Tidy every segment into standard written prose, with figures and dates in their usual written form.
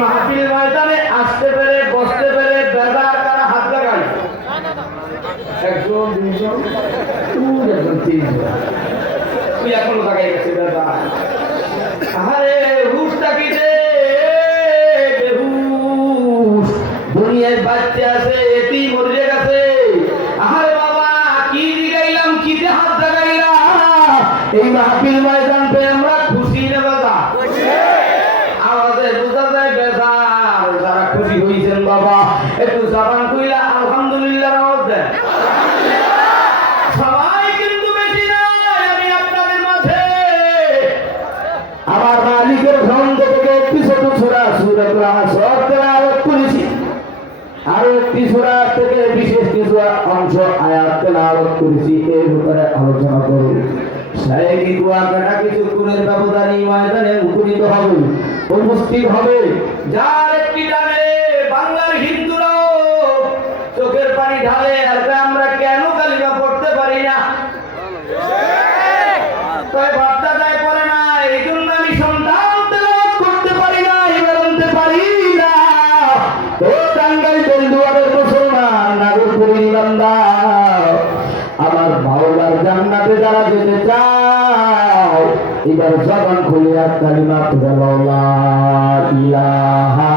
মাহফিল ময়দানে আসতে পেরে বসতে পেরে বেজার কারা হাত লাগাই একজন দুইজন একজন তিনজন তুই এখনো লাগাই গেছে বেজার আরে হুশটা কি রে বেহুশ দুনিয়ায় বাচ্চা আছে এটি মরে গেছে আরে বাবা কি দিগাইলাম কি যে হাত লাগাইলাম এই মাহফিল ময়দান পে আমরা খুশি না বাবা আমাদের বুঝা যায় বেজার যারা খুশি হইছেন বাবা একটু জবান কইলা আলহামদুলিল্লাহ আওয়াজ দেন সবাই কিন্তু বেশি নয় আমি আপনাদের মাঝে আমার মালিকের গ্রন্থ থেকে একটি ছোট সূরা সূরাতুল আসর তেলাওয়াত করেছি আর একটি সূরা থেকে বিশেষ কিছু অংশ আয়াত তেলাওয়াত করেছি এর উপরে আলোচনা করব শায়েখি দোয়াটা কিছুক্ষণের ব্যবধানে ময়দানে উপনীত হবে উপস্থিত হবে যার একটি টানে বাংলার হিন্দুরা চোখের পানি ঢালে আর আমরা কেন কালিমা পড়তে পারি না তাই বার্তা দেয় পড়ে না এই জন্য আমি সন্তান তেলাওয়াত করতে পারি না বলতে পারি না ও টাঙ্গাইল বন্ধুয়ারের মুসলমান নাগরপুরী বান্দা আমার মাওলার জান্নাতে যারা যেতে চাও এবার জবান খুলে আর কালিমা পড়ো লা ইলাহা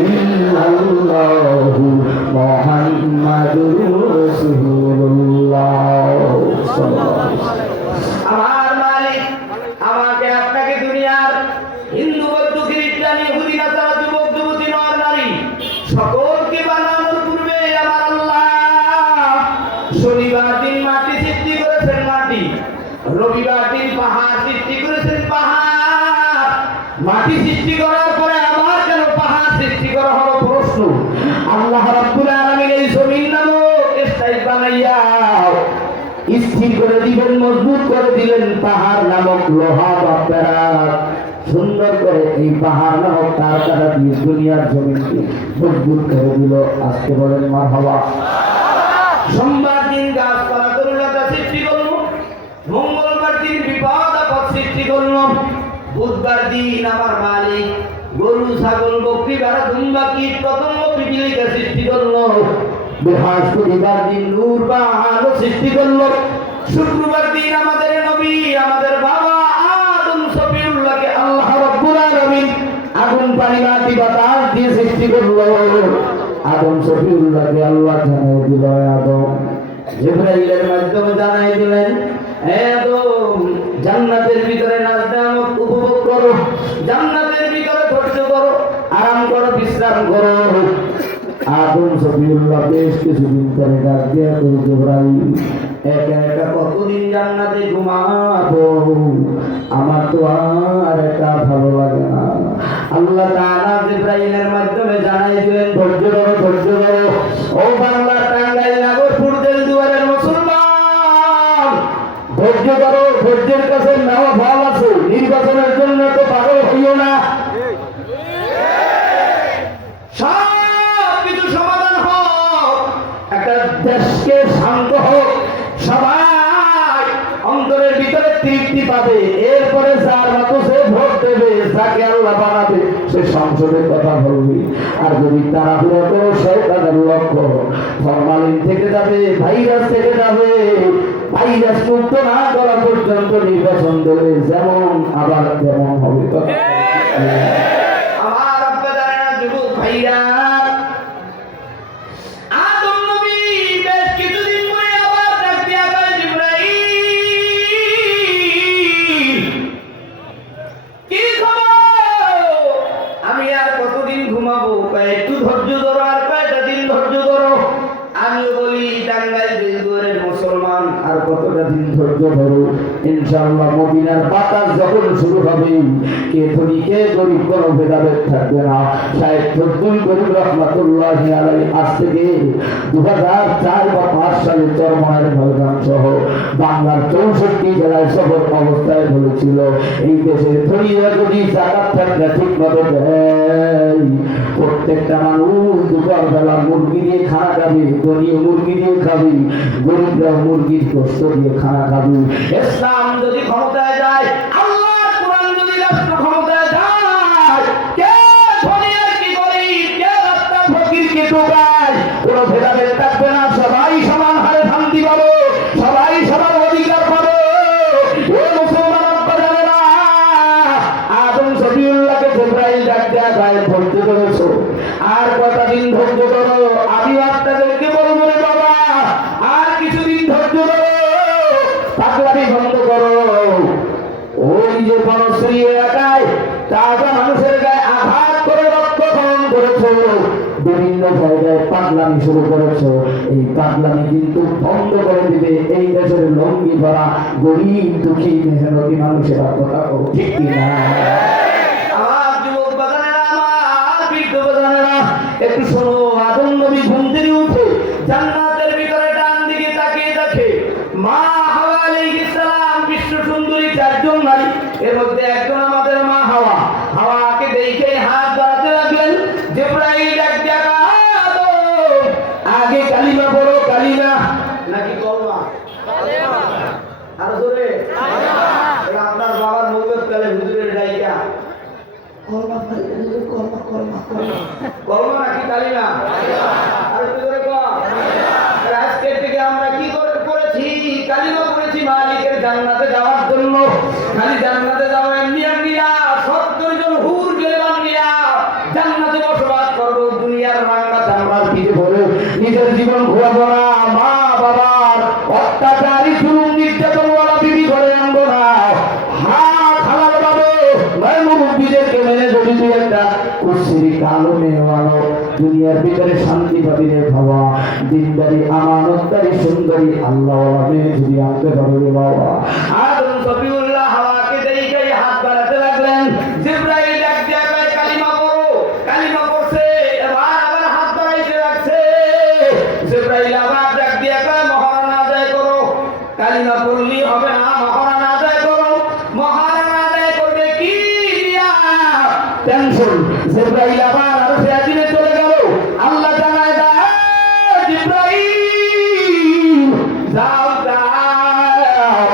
ইল্লাল্লাহু মুহাম্মাদুর রাসূলুল্লাহ আমার মালিক আমাকে আপনাকে দুনিয়ার হিন্দু বৌদ্ধ খ্রিস্টান ইহুদি নাসারা যুবক যুবতী নর নারী সকলকে বানানোর পূর্বে আমার আল্লাহ শনিবার দিন মাটি সৃষ্টি করেছেন মাটি রবিবার দিন পাহাড় সৃষ্টি করেছেন পাহাড় মাটি সৃষ্টি করার পরে আবার কেন পাহাড় সৃষ্টি করা হলো প্রশ্ন আল্লাহ রাব্বুল আলামিন এই জমিন নামক স্থায়ী বানাইয়া স্থির করে দিবেন মজবুত করে দিলেন পাহাড় নামক লোহা বা প্যারাত সুন্দর করে এই পাহাড় নামক তার দ্বারা দিয়ে দুনিয়ার জমিনকে মজবুত করে দিল আজকে বলেন মারহাবা সোমবার দিন গাছপালা তরুলতা সৃষ্টি করলো মঙ্গলবার দিন বিপদ আপদ সৃষ্টি করলো বুধবার দিন আমার মালিক গরু ছাগল বকরি ভেড়া দুম্বা কীট পতঙ্গ পিপিলিকা সৃষ্টি করলো বৃহস্পতিবার দিন নূর বা আলো সৃষ্টি করলো শুক্রবার দিন আমাদের নবী আমাদের বাবা আদম সফিউল্লাহকে আল্লাহ রাব্বুল আলামিন আগুন পানি মাটি বাতাস দিয়ে সৃষ্টি করলো আদম সফিউল্লাহকে আল্লাহ জানাই দিল আদম জিবরাইলের মাধ্যমে জানাই দিলেন আদম জান্নাতের ভিতরে নাজদামত উপভোগ করো জান্নাতের ভিতরে ধৈর্য করো আরাম করো বিশ্রাম করো আদম সফিউল্লাহ বেশ কিছুদিন পরে ডাক দিয়ে জিবরাইল একা একা কতদিন জান্নাতে ঘুমাবো আমার তো আর একা ভালো লাগে না আল্লাহ তাআলা জিবরাইলের মাধ্যমে জানাই দিলেন ধৈর্য ধরো ও বাংলা টাঙ্গাইল নাগরপুর দেলদুয়ারের মুসলমান ধৈর্য ধরো ধৈর্যের কাছে নেওয়া ফল আছে নির্বাচনের জন্য তো পাগল হইও না সব কিছু সমাধান হোক একটা দেশকে শান্ত হোক সবাই অন্তরের ভিতরে তৃপ্তি পাবে এরপরে যার মতো সে ভোট দেবে যাকে আল্লাহ বানাবে সে সংসদের কথা বলবে আর যদি তারা পুরো শয়তানের লক্ষ্য ফরমালিন থেকে যাবে ভাইরাস থেকে যাবে ভাইরাস মুক্ত না করা পর্যন্ত নির্বাচন দেবে যেমন আবার তেমন হবে আমার আব্বা জানে না যুবক ভাইরা একটু ধৈর্য ধরো আর কয়টা দিন ধৈর্য ধরো আমি বলি টাঙ্গাইল বেলদুয়ারের মুসলমান আর কতটা দিন ধৈর্য ধরো ইনশাআল্লাহ মদিনার বাতাস যখন শুরু হবে কে ধনী কে গরিব কোনো ভেদাভেদ থাকবে না শায়েখ ফজলুল করিম রাহমাতুল্লাহি আলাইহি আজ থেকে 2004 বা 5 সালে চরমনার ময়দান সহ বাংলার 64 জেলায় সফর অবস্থায় বলেছিল এই দেশের ধনীরা যদি জাকাত থাকলে ঠিক মতো দেয় প্রত্যেকটা মানুষ দুপুর বেলা মুরগি দিয়ে খানা খাবে গরিব মুরগি দিয়ে খাবে গরিবরা মুরগির গোশত দিয়ে খানা খাবে ইসলাম যদি ক্ষমতায় যায় আল্লাহর কোরআন যদি রাষ্ট্র ক্ষমতায় যায় কে ধনী আর কে ঢোকায়, কোনো ভেদাভেদ থাকবে না, সবাই সমান হারে শান্তি পাবে, সবাই সবার অধিকার পাবে। এ মুসলমান আপনারা আদম শফিউল্লাহকে জিবরাইল ডাক দেয়া গায়ে ধৈর্য ধরেছো, আর কটা দিন ধৈর্য ধরো, আমি আপনাদেরকে বলবো রে বাবা, আর কিছুদিন ধৈর্য ধরো, পাগলামি বন্ধ করো। ওই যে বনশ্রী এলাকায় তাজা মানুষের গায়ে আঘাত করে রক্তক্ষরণ করেছো, বিভিন্ন জায়গায় পাগলামি শুরু করেছো, এই পাগলামি কিন্তু বন্ধ করে দিবে এই দেশের লঙ্গি ভরা গরিব দুঃখী মেহনতি মানুষেরা। কথা ঠিক কিনা? আমার যুবক বাজানেরা, আমার বৃদ্ধ বাজানেরা, একটু শোনো। আদম নবী ঘুম থেকে উঠে জান্নাতের ভিতরে ডান দিকে তাকিয়ে দেখে মা হাওয়া আলাইহিস সালাম, বিশ্ব সুন্দরী চারজন নারী, এর মধ্যে একজন আমাদের মা হাওয়া। হাওয়াকে দেখে হাত বাড়াতে লাগলেন। জিবরাইল ডাক দিয়া আদম, আগে কালিমা পড়ো। কালিমা নাকি কলমা? কালিমা। আর জোরে কালিমা। এটা আপনার বাবার নবুয়ত কালে হুজুরের ডাইকা কলমা কলমা কলমা কলমা নাকি কালিমা? আর জোরে কর। আজকের থেকে আমরা কি করেছি? কালিমা পড়েছি মালিকের জান্নাতে যাওয়ার জন্য। খালি জান্নাতে যাওয়া এমনি এমনি না, 70 জন হুর গেলেবান নিয়া জান্নাতে বসবাস করবো। দুনিয়ার রাঙ্গা চামড়ার পিঠে পড়ে নিজের জীবন ঘোরাবো না। মা বাবার অত্যাচারী জুলুম নির্যাতনওয়ালা বিবি ঘরে আনবো না। হাত হালাল পাবে মুরব্বীদেরকে মেনে যদি তুই একটা কুসিরি কালো মেয়ে আনো, দুনিয়ার ভিতরে শান্তি পাবি রে বাবা। দিনদারি আমানতদারি সুন্দরী আল্লাহ মেয়ে যদি আনতে পারবে রে বাবা। আদম শফিউল্লাহ হাওয়াকে দেখে হাত বাড়াতে লাগলেন। জিবরাইল ডাক দিয়া কয় কালিমা পড়ো। কালিমা পড়ছে, এবার আবার হাত বাড়াইতে লাগছে। জিবরাইল আবার ডাক দিয়া কয় মহারানা আদায় করো। কালিমা পড়লি হবে না, মহারানা আদায় করো। মহারানা আদায় করবে কি দিয়া? টেনশন। জিবরাইল আবার আরশে আজিমে চলে গেল। আল্লাহ জানায় দেয় জিবরাইল যাও যাও,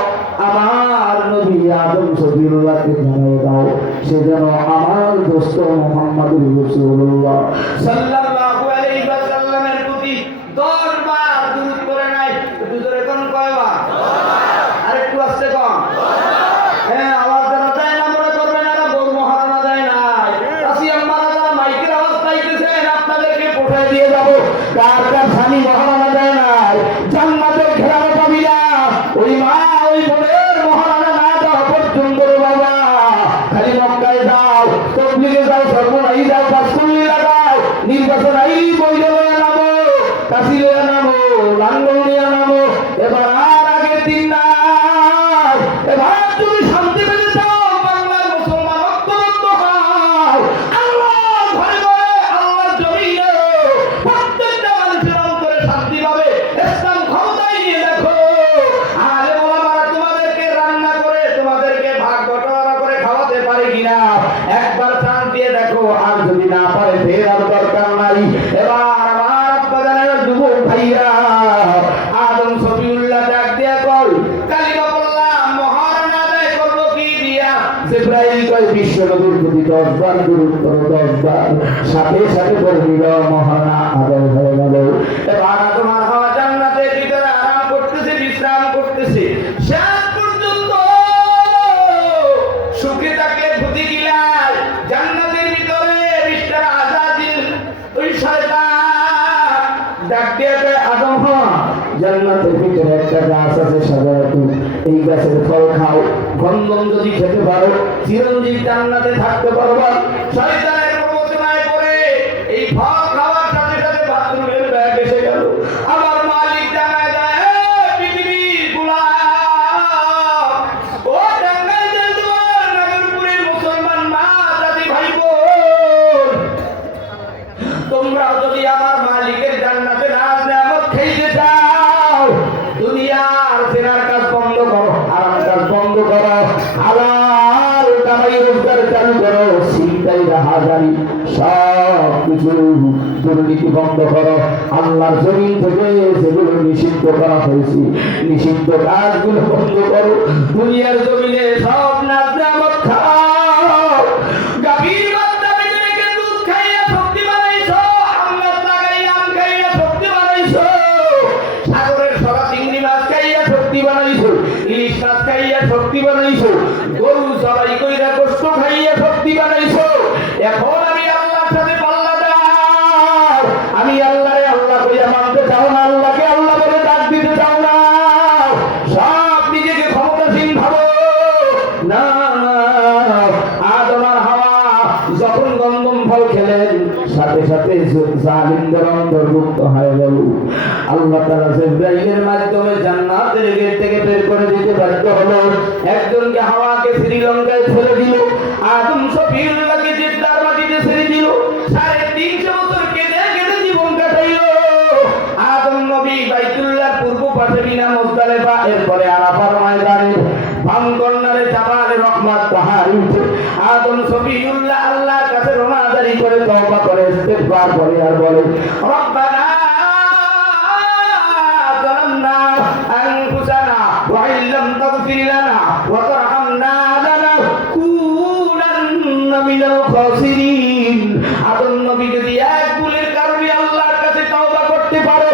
আমার নবী আদম শফিউল্লাহকে জানায় দাও সে যেন আমার দোস্ত মুহাম্মদুর রাসূলুল্লাহ সাল্লাল্লাহু আলাইহি ওয়াসাল্লামের প্রতি 10 বার দুরূদ পড়ে নাই। একটু জোরে কোন কয়বার? 10 বার। আরেকটু আস্তে কোন? 10 বার। হ্যাঁ, আওয়াজ জানা যায় না, মনে করবেন না বড় মহারানা যায় না। আসি আমরা যারা মাইকের আওয়াজ পাইতেছেন আপনাদেরকে পৌঁছায় দিয়ে যাব। কার কার স্বামী মহারানা যায় না, জান্নাতের ঘেরানো পাবি না। ওই মা ওই বোনের মহারানা না যাওয়া পর্যন্ত বাবা খালি মক্কায় যাও, তবলিগে যাও, সর্বনাই যাও, কাশফুলি লাগাও, নির্বাচন আইলি বইলে লয়ে নামো, কাশি লয়ে নামো, লাঙ্গল নিয়ে নামো। এবার আর আগের দিন নাই। এবার তুমি শান্তি পেতে চাও, বাংলার মুসলমান ঐক্যবদ্ধ হও। আল্লাহ ঘরে ঘরে, আল্লাহর জমিনে প্রত্যেকটা মানুষের অন্তরে শান্তি পাবে। ইসলাম ক্ষমতায় নিয়ে দেখো। আরে ওলামারা তোমাদেরকে রান্না করে, তোমাদেরকে ভাগ বটোয়ারা করে খাওয়াতে পারে কিনা একবার চান দিয়ে দেখো। আর যদি না পারে ফের আর দরকার নাই। এবার আমার আব্বাদের যুবক ভাইয়া, আদম শফিউল্লাহ ডাক দিয়া কল কালিমা বললাম, মহারানা আদায় করবো কি দিয়া? জিবরাইল কয় বিশ্ব নবীর প্রতি 10 বার দুরূদ করো, 10 বার। সাথে সাথে বলবিল মহারানা আদায় হয়ে গেল। এবার তোমার হাওয়া জান্নাতের ভিতরে আরাম করতেছে, বিশ্রাম করতেছে। শেষ পর্যন্ত সুখে থাকলে ক্ষতি গিলায়। জান্নাতের ভিতরে মিস্টার আজাদিল ওই শয়তান ডাক দিয়ে কয় আদম হওয়া, জান্নাতের ভিতরে একটা গাছ আছে সাজাতুন, এই গাছের ফল খাও, গন্ধম যদি খেতে পারো চিরঞ্জীব জান্নাতে থাকতে পারবা। শয়তানের প্রবচনায় পড়ে এই ফল খাওয়ার সাথে সাথে বাথরুমের ব্যাগ এসে গেল। আমার মালিক জানায় দেয় পৃথিবীর গোলাম, ও টাঙ্গাইল জেলার নাগরপুরের মুসলমান মা জাতি ভাই বোন, তোমরা যদি আমার মালিকের জান্নাতে নাজ নেয়ামত খেতে চাও, দুনিয়ার জেনার কাজ বন্ধ করো, আরাম কাজ বন্ধ করো, হালাল কামাই রোজগার চালু করো, চিন্তাই রাহাজারি সব কিছু দুর্নীতি বন্ধ করো। আল্লাহর জমিন থেকে যেগুলো নিষিদ্ধ করা হয়েছে নিষিদ্ধ কাজগুলো বন্ধ করো। দুনিয়ার জমিনে সব নাজ নেয়ামত খাও। গাভীর বাচ্চা পেটে রেখে দুধ খাইয়া শক্তি বানাইছো, আল্লাহ লাগাইয়া দিলেন, সাথে সাথে জালিমদের অন্তর্ভুক্ত হয়ে গেল। আল্লাহ তাআলা জিবরাইলের মাধ্যমে জান্নাতের গেট থেকে বের করে দিতে বাধ্য হলো। একজনকে হাওয়াকে শ্রীলঙ্কায় ছেড়ে দিল, আদম শফিউল্লাহকে জিদ্দার মাটিতে ছেড়ে দিল। 350 বছর কেঁদে কেঁদে জীবন কাটাইল। আদম নবী বাইতুল্লাহর পূর্ব পাশে মিনা মুজদালিফা, এরপরে আরাফার ময়দানে বাম কর্নারে জাবালে রহমত পাহাড়ে উঠে আদম শফিউল্লাহ আল্লাহর কাছে রোনাজারি করে তওবা করে ইস্তিগফার করে আর বলে, রব্বানা যালামনা আনফুসানা ওয়া ইল্লাম তাগফির লানা ওয়া তারহামনা লানাকুনান্না মিনাল খাসিরিন। আদম নবী যদি এক ভুলের কারণে আল্লাহর কাছে তওবা করতে পারে,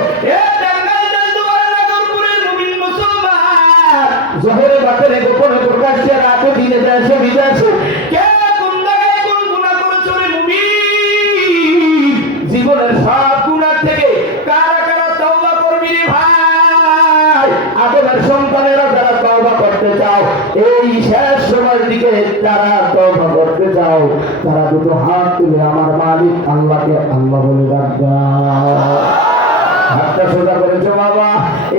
জোহরে বাতেরে গোপনে প্রকাশ্যে রাতে দিনে দেশে বিদেশে কে কোন জায়গায় কোন গুনাহ করেছো রে মুমিন, জীবনের সব গুনাহ থেকে কারা কারা তওবা করবি রে ভাই? আদমের সন্তানেরা যারা তওবা করতে চাও, এই শেষ সময়ের দিকে যারা তওবা করতে চাও, তারা দুটো হাত তুলে আমার মালিক আল্লাহকে আল্লাহ বলে ডাকবা। হাতটা সোজা করেছো বাবা।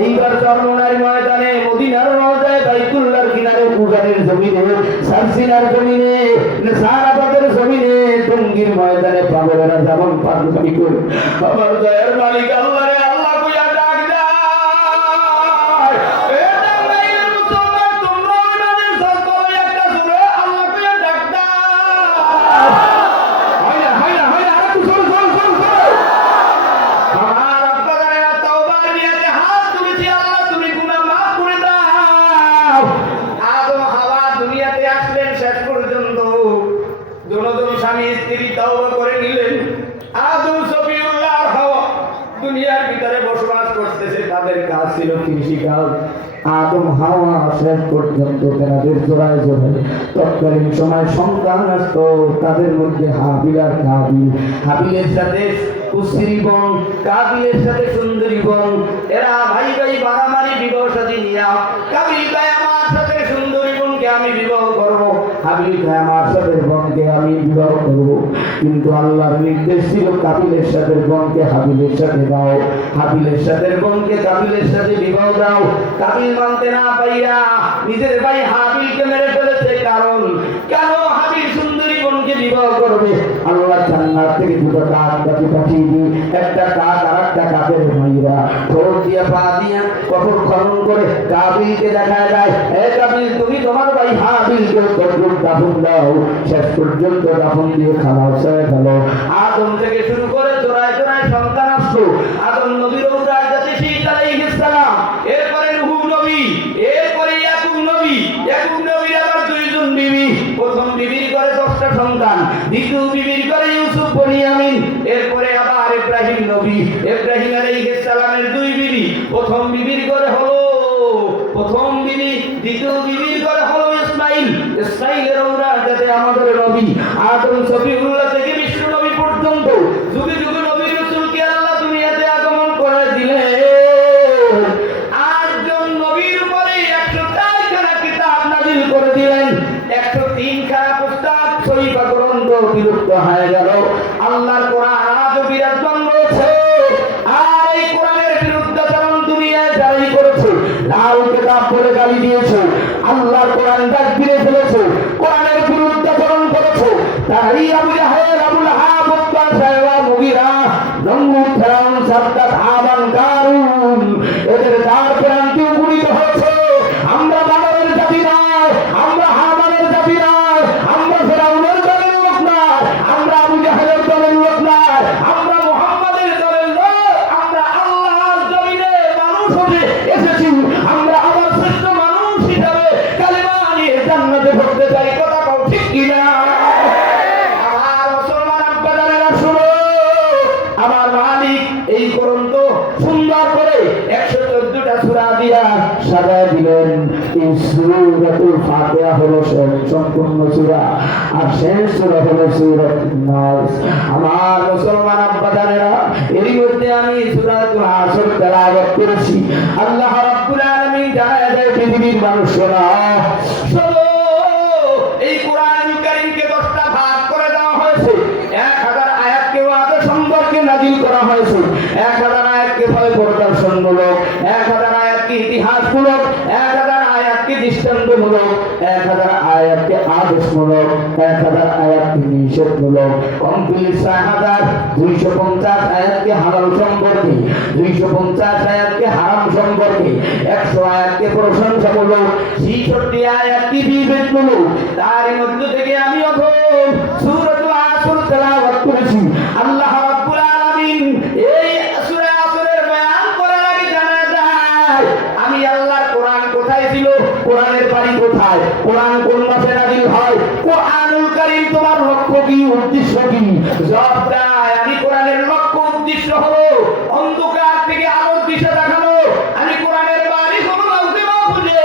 এইবার চরমনার ময়দানে, মদিনার ময়দানে, বাইতুল্লাহর কিনারে, পূজারের জমিনে, সারসিনার জমিনে, সারাবাদের জমিনে, টঙ্গীর ময়দানে পাগলেরা যেমন পাগলামি করে আমার দয়ার মালিক আল্লাহ রে আল্লাহ কইয়া ডাক দেয়। এ টাঙ্গাইলের মুসলমান তোমরা ওইভাবে সরকার একটা জোরে আল্লাহ কইয়া ডাক দেয়। হয় না আর একটু জোরে জোরে জোরে জোরে। আমার আপনারা তওবার নিয়তে হাত তুলেছি, আল্লাহ তুমি গুনাহ মাফ করে দাও। আদম হাওয়া দুনিয়াতে আসলেন, শেষ পর্যন্ত দুজন স্বামী স্ত্রী তওবা করে নিলেন। আদম শফিউল্লাহ আর হাওয়া দুনিয়ার ভিতরে বসবাস করতেছে, তাদের কাজ ছিল কৃষিকাজ। আদম হাওয়া শেষ পর্যন্ত তাদের জোড়ায় জোড়ায় তৎকালীন সময় সন্তান আসতো, তাদের মধ্যে হাবিল আর কাবিল। হাবিলের সাথে কুশ্রী বোন, কাবিলের সাথে সুন্দরী বোন, এরা ভাই ভাই বাড়ামারি বিবাহ সাথী নিয়া। কাবিল ভাই আমার সাথে সুন্দরী বোনকে আমি বিবাহ করবো, হাবিল ভাই আমার সাথে বোনকে আমি বিবাহ করবো। কিন্তু আল্লাহর নির্দেশ ছিল কাবিলের সাথে বোনকে হাবিলের সাথে দাও, হাবিলের সাথে বোনকে কাবিলের সাথে বিবাহ দাও। কাবিল মানতে না পাইয়া নিজের ভাই হাবিলকে মেরে ফেলেছে। কারণ কেন হাবিল সুন্দরী বোনকে বিবাহ করবে? আল্লাহ জান্নাত থেকে দুটো কাক পাঠিয়ে দিই, একটা কাক আর একটা কাকের মাইরা ঠোঁট দিয়া পা দিয়া কঠোর খনন করে কাবিলকে দেখায় দেয়, এ কাবিল তুমি তোমার ভাই হাবিলকে কঠোর দাফন দাও। শেষ পর্যন্ত দাফন দিয়ে খালাস হয়ে গেল। আদম থেকে শুরু করে জোড়ায় জোড়ায় সন্তান আসলো। আদম নবীর ঔরাদ জাতি শীত আলাইহিস সালাম, এরপরে নূহ নবী, এরপরে ইয়াকুব নবী। ইয়াকুব নবীর আবার দুইজন বিবি। প্রথম বিবির ঘরে 10টা সন্তান, দ্বিতীয় বিবির ঘরে ইউসুফ বনিয়ামিন, এরপরে আবার ইব্রাহিম নবী। ইব্রাহিম আলাইহিস সালামের দুই বিবি। প্রথম বিবির ঘরে হলো প্রথম বিবি, দ্বিতীয় বিবির ঘরে হলো ইসমাইল। ইসমাইলের ঔরাদ জাতি আমাদের নবী আদম শফিউল্লাহ থেকে বিষ্ণু নবী পর্যন্ত যুগে যুগে নবী রাসূলকে আল্লাহ দুনিয়াতে আগমন করে দিলেন। 8 জন নবীর উপরে 104 খানা কিতাব নাযিল করে দিলেন। 103 খানা পুস্তক শরীফা গ্রন্থ বিলুপ্ত হয়ে গেল। আল্লাহর কোরআন আজও বিরাজমান রয়েছে। আর এই কোরআনের বিরুদ্ধাচরণ দুনিয়ায় জারি করেছে, লাল কিতাব বলে গালি দিয়েছে, আল্লাহর কোরআন ডাক দিয়ে ফেলেছে, কোরআনের বিরুদ্ধাচরণ করেছে। তাই Abu Jahl, Abu Lahab, Utba, Shaiba, Mughira, Namrud, Firaun, Shaddad, Haman, কারুন, এদের দ্বার প্রান্তে উপনীত হয়েছে। আমরা বানরের জাতি নয়, আমরা হামানের জাতি নয়, আমরা ফিরআউনের দলের লোক নয়, আমরা আবু জাহেলের দলের লোক নয়, আমরা মুহাম্মাদের দলের লোক। আমরা আল্লাহর জমিনে মানুষ হতে এসেছি। আমরা আমার শ্রেষ্ঠ মানুষ হিসাবে কালিমা নিয়ে জান্নাতে ঢুকতে চাই। কথা কও ঠিক কিনা? আমার মুসলমান আব্বাজানেরা শুনো, আমার মালিক এই গ্রন্থ সুন্দর করে 114টা সূরা দিয়া সাজায় দিলেন। এই সূরাতুল ফাতিহা হলো সম্পূর্ণ সূরা, আর শেষ সূরা হলো সূরাতুন নাস। আমার মুসলমান আব্বাজানেরা, এর মধ্যে আমি সূরাতুল আসর তেলাওয়াত করেছি। আল্লাহ রাব্বুল আলামিন জানায় দেয় পৃথিবীর মানুষরা, শোনো, এই কোরআন কারীমকে 10টা ভাগ করে দেওয়া হয়েছে। 1000 আয়াত ইতিহাসমূলক, 1000 আয়াতকে দৃষ্টান্তমূলক, 1000 আয়াতকে আদেশমূলক, 1000 আয়াতকে নিষেধমূলক, কমপ্লিট 6250 আয়াতকে হালাল সম্পর্কে, 250 আয়াতকে হারাম সম্পর্কে, 100 আয়াতকে প্রশংসামূলক, 66 আয়াতকে বিবেকমূলক। তার মধ্য থেকে আমি এখন সূরাতুল আসর তেলাওয়াত করেছি। আল্লাহ রাব্বুল আলামিন এই সূরা আসরের বয়ান করার আগে জানা যায় আমি আল্লাহর কোরআন কোথায় ছিল, কোরআনের বাড়ি কোথায়, কোরআন কোন মাসে নাযিল হয়, কোরআনুল কারীম তোমার লক্ষ্য কি, উদ্দেশ্য কি? জবাবটাই আমি কোরআনের লক্ষ্য উদ্দেশ্য হলো অন্ধকার থেকে আলোর দিশা দেখানো। আমি কোরআনের বাড়ি হলো লাউহে মাহফুজে।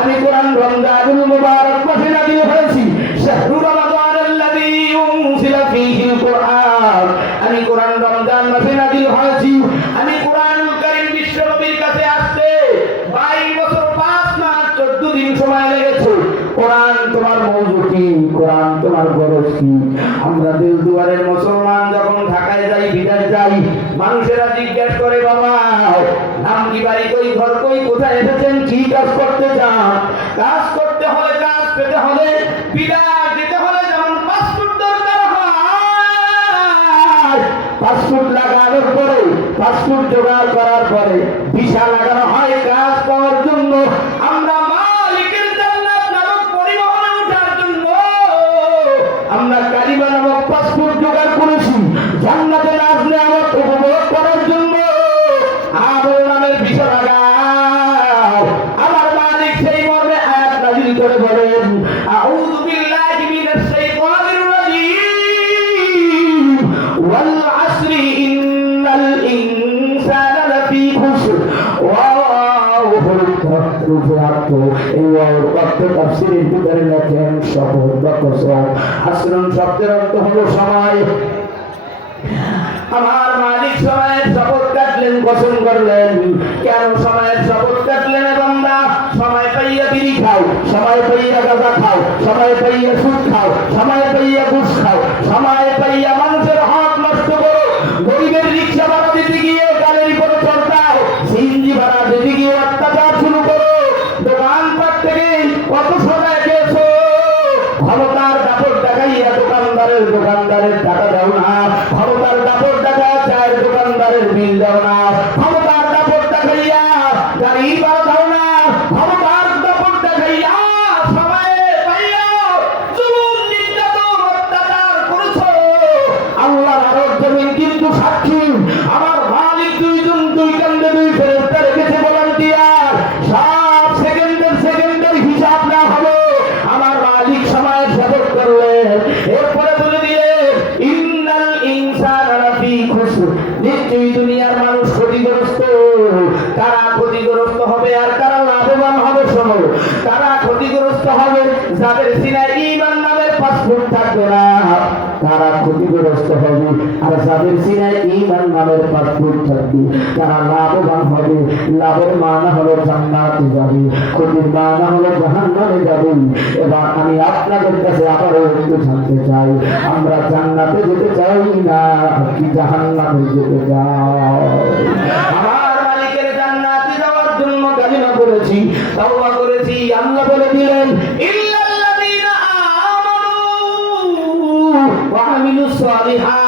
আমি কোরআন রমজানুল মুবারক মাসে নাযিল হয়েছি। শাহরুর রমাদানাল্লাযী উনজিলা ফীহিল কুরআন। আমি কোরআন রমজান মাসে নাযিল হয়েছি। আমি কোরআনুল কারীম বিশ্ব নবীর কাছে আসতে 22 বছর 5 মাস 14 দিন সময় লেগেছে। কোরআন তোমার মওজু কি, কোরআন তোমার গরজ কি? আমরা দিল দুয়ারের মুসলমান যখন ঢাকায় যাই, বিদেশ যাই, মানুষেরা জিজ্ঞেস করে বাবা নাম কি, বাড়ি কই, ঘর কই, কোথায় এসেছেন, কি কাজ করতে চান? কাজ করতে হলে, কাজ পেতে হলে, বিদেশ যেতে হলে যেমন পাসপোর্ট দরকার হয়, পাসপোর্ট লাগানোর পরে, পাসপোর্ট জোগাড় করার পরে ভিসা লাগানো হয় কাজ পাওয়ার জন্য। আমরা মালিকের জান্নাত নামক পরিবহনে ওঠার জন্য আমরা কালিমা নামক পাসপোর্ট জোগাড় করেছি জান্নাতের নাজ নেয়ামত উপভোগ করার জন্য। আমল নামের ভিসা লাগাও। আমার মালিক সেই মর্মে আয়াত নাযিল করে বলেন আউযু বিল্লাহি মিনাশ শাইতানির রাজীম ওয়াল আসরি ইন্নাল ইনসানা লাফী খুসর। শব্দের অর্থ হলো সময়। আমার মালিক সময়ের শপথ কাটলেন, কসম করলেন। কেন সময়ের শপথ কাটলেন? বান্দা সময় পাইয়া বিড়ি খাও, সময় পাইয়া গাঁজা খাও, সময় পাইয়া সুদ খাও, সময় পাইয়া ঘুষ খাও, সময় পাইয়া মানুষের হক নষ্ট করো, গরিবের রিক্সা ভাড়া দিতে গিয়ে গাড়ির উপরে চড়াও, সিএনজি ভাড়া দিতে গিয়ে অত্যাচার শুরু করো, দোকানপাট থেকে কত সময় গেছো, ক্ষমতার দাপট দেখাইয়া দোকানদারের টাকা দাও না, ক্ষমতার দাপট দেখা চায়ের দোকানদারের বিল দাও না, ক্ষমতার দাপট দেখাইয়া গাড়ি ভাড়া দাও না, ক্ষমতার দাপট দেখাইয়া সময় পাইয়া জুলুম নির্যাতন অত্যাচার করেছো। আল্লাহর আরশ জমিন কিন্তু সাক্ষী। আমার মালিক দুই কান্দে দুই ফেরেশতা রেখেছে ভলান্টিয়ার। সব সেকেন্ডের হিসাব না হবে। আমার মালিক সময়ের শপথ করলেন, এরপরে বলে দিয়ে ইন্নাল ইনসানা লাফী খুসর। নিশ্চয়ই দুনিয়ার মানুষ ক্ষতিগ্রস্ত। কারা ক্ষতিগ্রস্ত হবে আর কারা লাভবান হবে? শোনো, কারা ক্ষতিগ্রস্ত হবে? যাদের সিনায় ঈমান নামের পাসপোর্ট থাকবে না। কারা ক্ষতিগ্রস্ত হবে? আর যাদের সিনায় ঈমান নামের পাসপোর্ট থাকবে তারা লাভবান হবে। লাভের মানা হলো জান্নাতে যাবে, ক্ষতির মানা হলো জাহান্নামে যাবে। এবার আমি আপনাদের কাছে আবারও একটু জানতে চাই, আমরা জান্নাতে যেতে চাই না কি জাহান্নামে যেতে চাই? আমার মালিকের জান্নাতে যাওয়ার জন্য কালিমা করেছি, তাওবা করেছি। আল্লাহ বলে দিলেন ইল্লাল্লাযীনা আমানু ওয়া আমিলুস সালিহাত